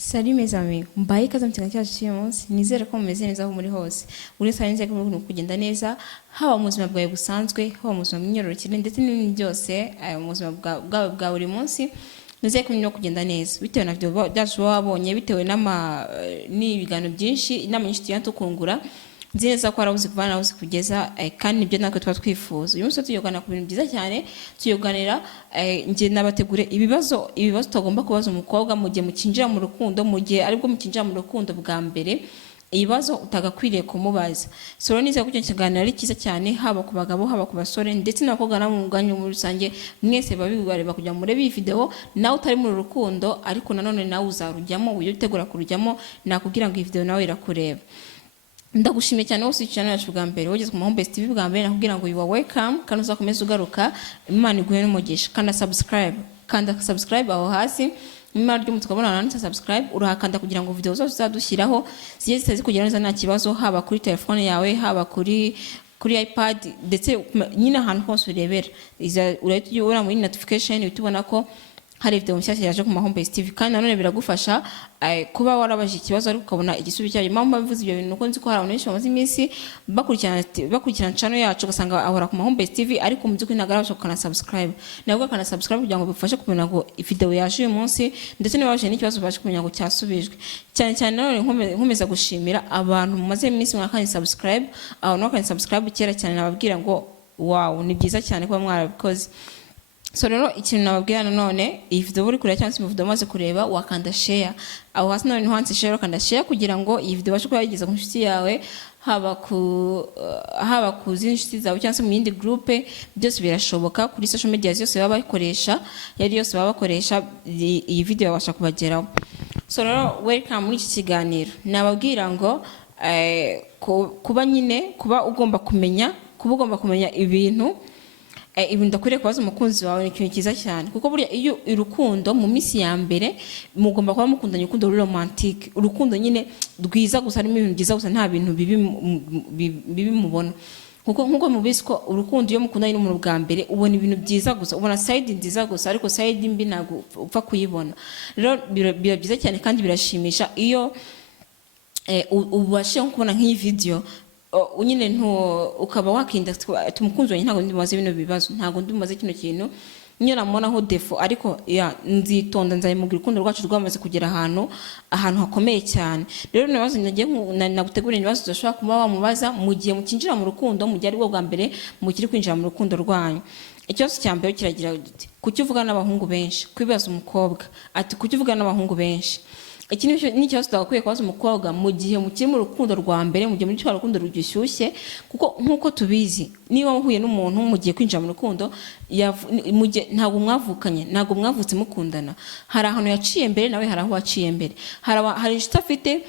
Salut mes amis, mbaye ikaze mu kiganiro cyacu cy'uyu munsi. Nizere ko mumeze neza aho muri hose. Uri saa nzego mu kugenda neza, haba mu buzima bwawe busanzwe, haba mu buzima bw'imyororokere ndetse n'ibindi byose mu buzima bwawe bwa buri munsi. Nizere ko no kugenda neza. Bitewe na video byacu wabonye, bitewe n'ibiganiro byinshi, inama nyinshi tujya tukungura. Nzi neza ko arabuze kuvana arabuze kugeza kandi nibyo natwe twa twifuza. Uyu munsi tuyogana ku bintu byiza cyane, tuyoganira nge nabategure ibibazo tugomba kubaza umukobwa mu gihe mukinjira mu rukundo, mu gihe aribwo mukinjira mu rukundo bwa mbere. Ibibazo utagakwiriye kumubaza. So nize ko icyo kiganiro ari cyiza cyane, haba ku bagabo, haba ku basore ndetse n'abakobwa namwe muganye muri rusange, mwese babibareba kugira ngo murebe iyi video. Nawe utari mu rukundo ariko nanone nawe uzarujyamo, uyu utegura kurujyamo, nakubwira ngo iyi video nawe irakureba. Ndagushimiye cyane wose channel yacu bwa mbere wogeze ku Mahomebase TV bwa mbere, nakubwira ngo you are welcome kandi uzakomeza ugaruka. Imana iguhe n'umugisha. Kanda subscribe aho hasi imana ryo mutukabona nanditse subscribe, urahakanda kugira ngo video zose zadushyiraho ziye zitazi kugera neza nta kibazo, haba kuri telefone yawe, haba kuri iPad ndetse nyine ahantu hose urebera. Urahita ujya muri notification utubona ko hari video nshyashya yaje ku Mahomebase TV. Kandi nanone biragufasha kuba warabaje ikibazo ariko ukabona igisubizo cyayo. Mama bivuze ibyo bintu uko nzi ko hari abantu benshi bamaze iminsi bakurikirana channel yacu ugasanga ahora ku Mahomebase TV ariko mu by'ukuri ntagarabasha kana subscribe. Nabwo kana subscribe kugira ngo bifashe kumenya ngo video yaje uyu munsi ndetse niba waje n'ikibazo bashe kumenya ngo cyasubijwe. Cyane cyane nanone nkomeza gushimira abantu mumaze iminsi mwakanye subscribe, aho no kanye subscribe kera cyane nababwira ngo wow ni byiza cyane kuba mwarabikoze. So rero ikintu nababwira none, iyi video uri kureba cyangwa se video maze kureba wakanda share. Aho hasi none hanze share kanda share kugira ngo iyi video bashe kuyageza ku nshuti yawe, haba ku zindi nshuti zawe cyangwa se mu yindi group. Byose birashoboka kuri social media zose baba bakoresha, yose baba bakoresha, iyi video yabasha kubageraho. So rero welcome muri iki kiganiro. Nababwira ngo kuba ugomba kumenya ibintu ndakwiriye kubaza umukunzi wawe ni ikintu cyiza cyane, kuko burya iyo urukundo mu minsi ya mbere mugomba kuba mukundanye urukundo romantique, urukundo nyine rwiza gusa, harimo ibintu byiza gusa, nta bintu bibi mubona. Nkuko mubizi ko urukundo iyo mukundanye n'umuntu bwa mbere ubona ibintu byiza gusa, ubona side nziza gusa, ariko side mbi ntago upfa kuyibona. Rero biba byiza cyane kandi birashimisha iyo ubashe kubona nk'iyi video unyine ukaba wakinda tumukunzi wanjye ntago ndimaze bino bibazo, ntago ndimaze kino kintu nyina mbonaho defo, ariko nzitonda nzayimubwira urukundo rwacu rwamaze kugera ahantu hakomeye cyane. Rero nibazo nagutegura ibibazo udashobora kuba wamubaza mu gihe mukinjira mu rukundo, mu gihe ari bwo bwa mbere mukiri kwinjira mu rukundo rwanyu. Ikibazo cya mbere kiragira giti: kuki uvuga n'abahungu benshi? Kwibaza umukobwa ati kuki uvuga n'abahungu benshi? Iki ni ikibazo twakwiye kubaza umukobwa mu gihe mukiri mu rukundo rwa mbere, mu gihe muri cyo rukundo rugishyushye. Kuko nkuko tubizi, niba muhuye n'umuntu mu gihe kwinjira mu rukundo, ntabwo mwavukanye, ntabwo mwavutse mukundana, hari ahantu yaciye mbere nawe hari aho waciye mbere. Hari inshuti afite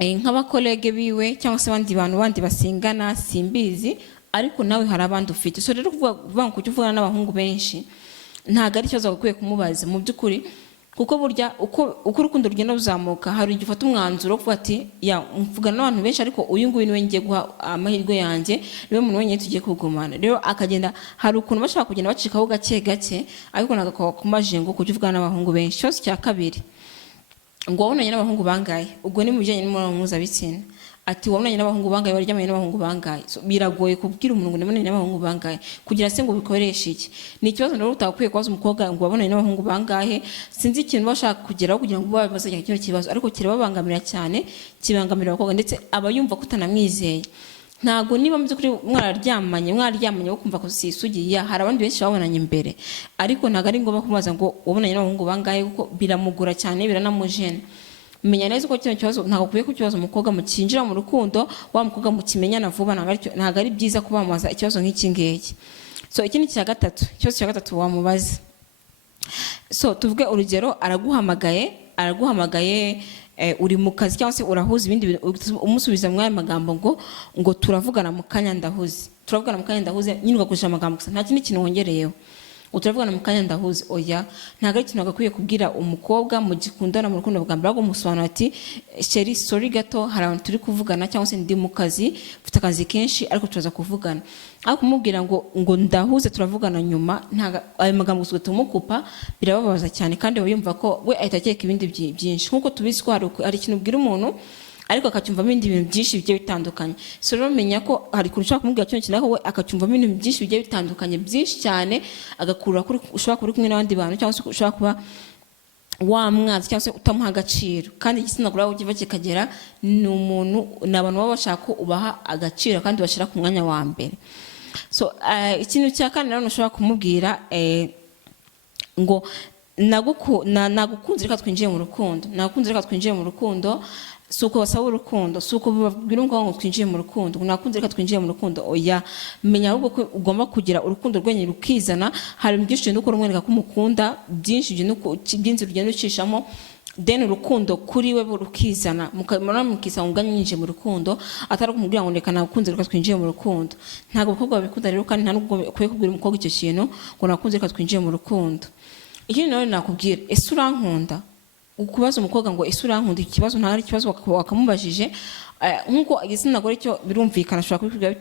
nk'abakolege biwe cyangwa se abandi bantu bandi basingana simbizi, ariko nawe hari abandi ufite. So rero kuvuga ngo kuki uvugana n'abahungu benshi ntabwo ari ikibazo bakwiye kumubaza mu by'ukuri, kuko burya uko urukundo rugenda ruzamuka hari igihe ufata umwanzuro kuvuga ati mvugana n'abantu benshi ariko uyu nguyu niwe ngiye guha amahirwe yanjye, niwe muntu wenyine tugiye kugumana. Rero akagenda hari ukuntu bashaka kugenda bacikaho gake gake, ariko nagakora kumaje ngo kuki uvugana n'abahungu benshi. Cyose cya kabiri ngo wabonanye n'abahungu bangaye, ubwo ni mu bijyanye n'imibonano mpuzabitsina. Ati wabonanye n'abahungu bangaye, waryamanye n'abahungu bangaye? So biragoye kubwira umuntu ngo nabonanye n'abahungu bangaye kugira se ngo bikoreshe iki. Ni ikibazo rero utakwiye kubaza umukobwa ngo wabonanye n'abahungu bangaye. Sinzi ikintu bashaka kugeraho kugira ngo babaze kino kibazo, ariko kirababangamira cyane, kibangamira abakobwa ndetse aba yumva ko utanamwizeye. Ntago niba muzi kuri mwararyamanye wo kumva ko sisugiye, hari abandi benshi babonanye imbere, ariko ntago ari ngombwa kumubaza ngo wabonanye n'abahungu bangaye, kuko biramugura cyane, biranamujena. Menya neza ko kino kibazo ntago kubiye kukibaza umukobwa mukinjira mu rukundo, wa mukobwa mukimenyana vuba, ntago ari byiza kubamubaza ikibazo nk'iki ngiki. So ikindi ikibazo cya gatatu wamubaza. So tuvuge urugero, araguhamagaye uri mu kazi cyangwa se urahuza ibindi umusubiza mu magambo ngo turavugana mu kanya ndahuze, nyine ugakoresha amagambo gusa, nta kindi kintu wongereyeho. uturavugana mu kanya ndahuze, oya ntabwo ari ikintu agakwiye kubwira umukobwa mu gikundana mu rukundo bwa mbere, ahubwo musobanura ati sheri sorry gato hari abantu turi kuvugana, cyangwa se ndi mu kazi mfite akazi kenshi ariko turaza kuvugana. ariko kumubwira ngo ndahuze turavugana nyuma, ntago ayo magambo gusa tumukupa birababaza cyane, kandi yumva ko we ahita akeka ibindi byinshi. Nkuko tubizi ko hari ikintu ubwira umuntu ariko akacyumvamo ibindi bintu byinshi bigiye bitandukanye. So rero menya ko hari ikintu ushaka kumubwira cyo kintu we akacyumvamo ibintu byinshi bigiye bitandukanye byinshi cyane, agakura kuri ushobora kuba uri kumwe n'abandi bantu, cyangwa se ushobora kuba wamwaza cyangwa se utamuha agaciro. Kandi igitsina gore aho kiva kikagera ni abantu baba bashaka ko ubaha agaciro kandi bashyira ku mwanya wa mbere. So ikintu cya kane rero ushobora kumubwira ngo nagukunze reka twinjiye mu rukundo, nagukunze reka twinjiye mu rukundo. Suko basaba urukundo, suko babwira ngo twinjiye mu rukundo, nakunze reka twinjiye mu rukundo, oya menya ahubwo ko ugomba kugira urukundo rwenye rukizana. Hari byinshi ugenda ukora umwereka ko umukunda, byinshi byinshi ugenda ucishamo, then urukundo kuri we rukizana, mukisanga uganyinjiye mu rukundo, atari kumubwira ngo reka nakunze reka twinjiye mu rukundo. Ntabwo abakobwa babikunda rero, kandi nta nubwo ukwiye kubwira umukobwa icyo kintu ngo nakunze reka twinjiye mu rukundo. Ikindi nawe nakubwira, ese urankunda? Ukubaza umukobwa ngo ese urankunda, ikibazo nta ari ikibazo wakamubajije. Nkuko igitsina gore cyo birumvikana ashobora kubikubwira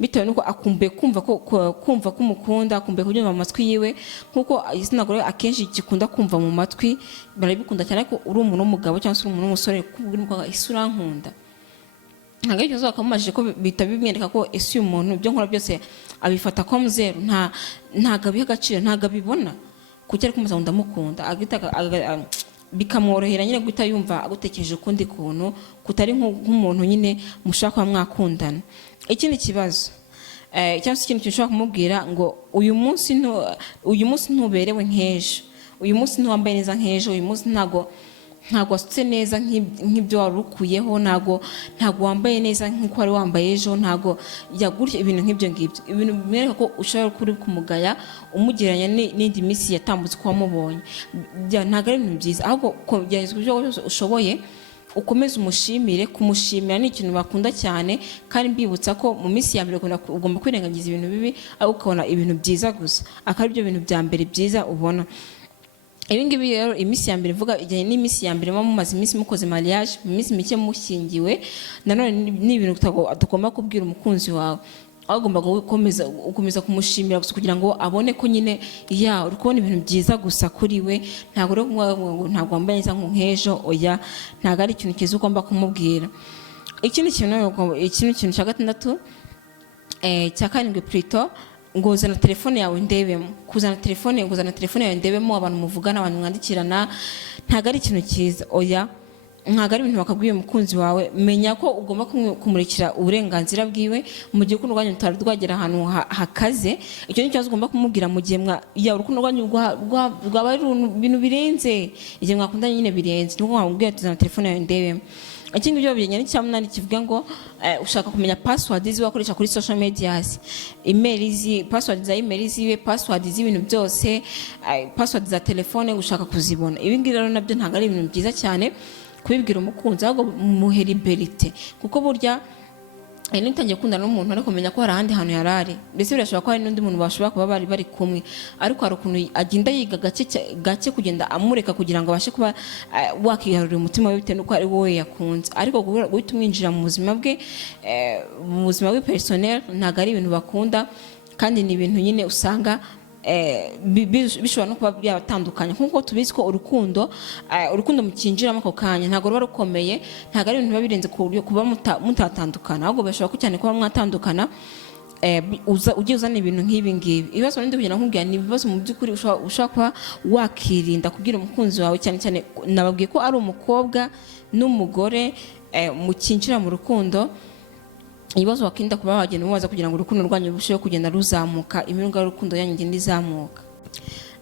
bitewe nuko akumbuye kumva ko umukunda, akumbuye kubyumva mu matwi yiwe. Nkuko igitsina gore akenshi gikunda kumva mu matwi, barabikunda cyane ko uri umuntu w'umugabo cyangwa se uri umuntu w'umusore kubwira umukobwa ese urankunda. Ntabwo ari ikibazo wakamubajije ko bihita bimwereka ko ese uyu muntu ibyo nkora byose abifata ko muzeru, ntabwo abiha agaciro, ntabwo abibona kuko ari kumuza ngo ndamukunda, bikamworohera nyine guhita yumva agutekereje ukundi kuntu kutari nk'umuntu nyine mushaka kuba mwakundana. Ikindi kibazo cyangwa se ikintu ushobora kumubwira ngo uyu munsi ntuberewe nk'ejo, uyu munsi ntiwambaye neza nk'ejo, uyu munsi ntabwo wasutse neza nk'ibyo wari ukuyeho, ntabwo wambaye neza nk'uko wari wambaye ejo, ntabwo yagurye ibintu nk'ibyo ngibyo. Ibintu bimwereka ko ushobora kuri kumugaya umugereranya n'indi minsi yatambutse uko wamubonye, ntabwo ari ibintu byiza. Ahubwo gerageza ibyo ushoboye ukomeze umushimire. Kumushimira ni ikintu bakunda cyane, kandi mbibutsa ko mu minsi ya mbere ugomba kwirengagiza ibintu bibi ahubwo ukabona ibintu byiza gusa, akaba ari byo bintu bya mbere byiza ubona. Ibingibi rero iminsi ya mbere vuga ijyanye n'iminsi ya mbere mumaze iminsi mukoze mariage, mu minsi mike mushyingiwe, nanone ni ibintu tugomba kubwira umukunzi wawe. Aho ugomba gukomeza kumushimira gusa kugira ngo abone ko nyine uri kubona ibintu byiza gusa kuri we, ntabwo ntabwo wambaye neza nk'ejo, oya ntabwo ari ikintu cyiza ugomba kumubwira. Ikindi kintu cya gatandatu cya karindwi plutôt, ngo uzana telefone yawe ndebemo. Kuzana telefone yawe ndebemo, abantu muvugana, abantu mwandikirana, ntabwo ari ikintu cyiza, oya ntabwo ari ibintu bakabwiye umukunzi wawe. Menya ko ugomba kumurikira uburenganzira bwiwe mu gihe urukundo rwanyu rutari rwagera ahantu hakaze. Icyo ni ikibazo ugomba kumubwira mu gihe urukundo rwanyu rwaba ari ibintu birenze, igihe mwakundanye nyine birenze, nubwo wamubwira tuzana telefone yawe ndebemo. Ikindi byo bijyanye n'icyamunani kivuga ngo ushaka kumenya password ziwe akoresha kuri social media, password za email ziwe, password z'ibintu byose, password za telefone ushaka kuzibona. Ibi ngibi rero nabyo ntabwo ari ibintu byiza cyane kubibwira umukunzi, ahubwo muhe liberté, kuko burya nitangiye gukundana n'umuntu ariko kumenya ko hari ahandi hantu yarari, mbese birashobora ko hari n'undi muntu bashobora kuba bari kumwe, ariko hari ukuntu agenda yiga gake kugenda amureka kugira ngo abashe kuba wakigarurira umutima we bitewe n'uko ari wowe yakunze. Ariko guhita umwinjira mu buzima bwe, mu buzima bwe personnel, ntabwo ari ibintu bakunda, kandi ni ibintu nyine usanga bishobora no kuba byatandukanye. Nkuko tubizi ko urukundo mukinjiramo ako kanya ntabwo ruba rukomeye, ntabwo ari ibintu biba birenze ku buryo kuba mutatandukana, ahubwo bashobora ko cyane kuba mwatandukana ugiye uzana ibintu nk'ibi ngibi. Ibibazo bindi kugenda nkubwira ni ibibazo mu by'ukuri ushobora kuba wakirinda kubwira umukunzi wawe, cyane cyane nababwiye ko ari umukobwa n'umugore mukinjira mu rukundo. Ibibazo wakinda kuba wagenda umubaza kugira ngo urukundo rwanyu rurusheho kugenda ruzamuka, imirunga y'urukundo yanyu igenda izamuka.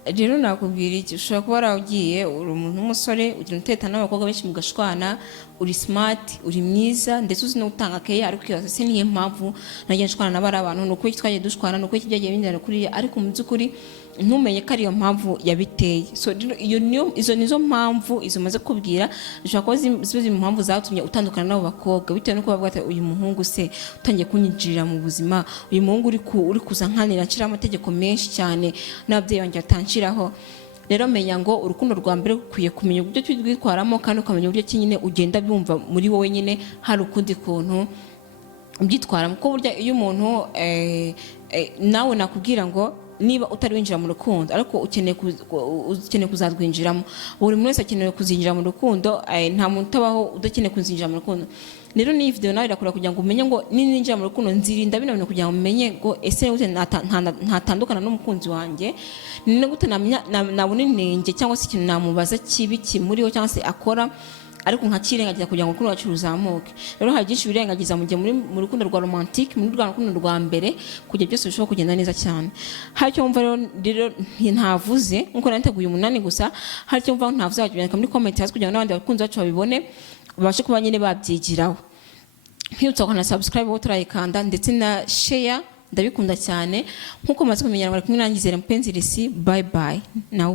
Rero nakubwira iki, ushobora kuba waragiye uri umuntu w'umusore ugira umutetano n'abakobwa benshi mugashwana, uri smart, uri mwiza, ndetse uzi no gutanga care, ariko ikibazo se niyo mpamvu nagiye nshwana n'abari abantu, nuko iki twagiye dushwana, nuko iki byagiye bindana kuri, ariko mu by'ukuri ntumenye ko ariyo mpamvu yabiteye. So izo nizo mpamvu izo maze kubwira zishobora kuba ziba impamvu zatumye utandukana n'abo bakobwa, bitewe no kubavuga ati uyu muhungu se utangiye kunyinjirira mu buzima, uyu muhungu uri kuza nkanira nshira amategeko menshi cyane n'ababyeyi banjye batanshiraho. Rero menya ngo urukundo rwa mbere ukwiye kumenya uburyo twitwaramo, kandi ukamenya uburyo nyine ugenda byumva muri wowe nyine hari ukundi kuntu ubyitwaramo. Kuko burya iyo umuntu nawe nakubwira ngo niba utari winjira mu rukundo ariko ukeneye kuzarwinjiramo, buri muntu wese akeneye kuzinjira mu rukundo, nta muntu utabaho udakeneye kuzinjira mu rukundo. Rero ni video nawe irakora kugira ngo umenye ngo ninjira mu rukundo nzirinda bino bintu, kugira ngo umenye ngo ese gute ntatandukana n'umukunzi wanjye, ni gute nabona inenge cyangwa se ikintu namubaza kibi kimuriho cyangwa se akora ariko nkakirengagiza kugira ngo urukundo rwacu ruzamuke. Rero hari byinshi birengagiza mu gihe mu rukundo rwa romantique, muri rwa rukundo rwa mbere, kugira byose bishobora kugenda neza cyane. Hari icyo wumva rero ntavuze nkuko nateguye 8 gusa, hari icyo wumva ntavuze wabyandika muri comment hasi kugira ngo n'abandi bakunzi bacu babibone, babashe kuba nyine babyigiraho. Nkibutsa ko na subscribe wo turayikanda ndetse na share, ndabikunda cyane. Nkuko maze kumenyana bari kumwe nanjye Zera Mpenzi Lisi. Bye bye. Nawe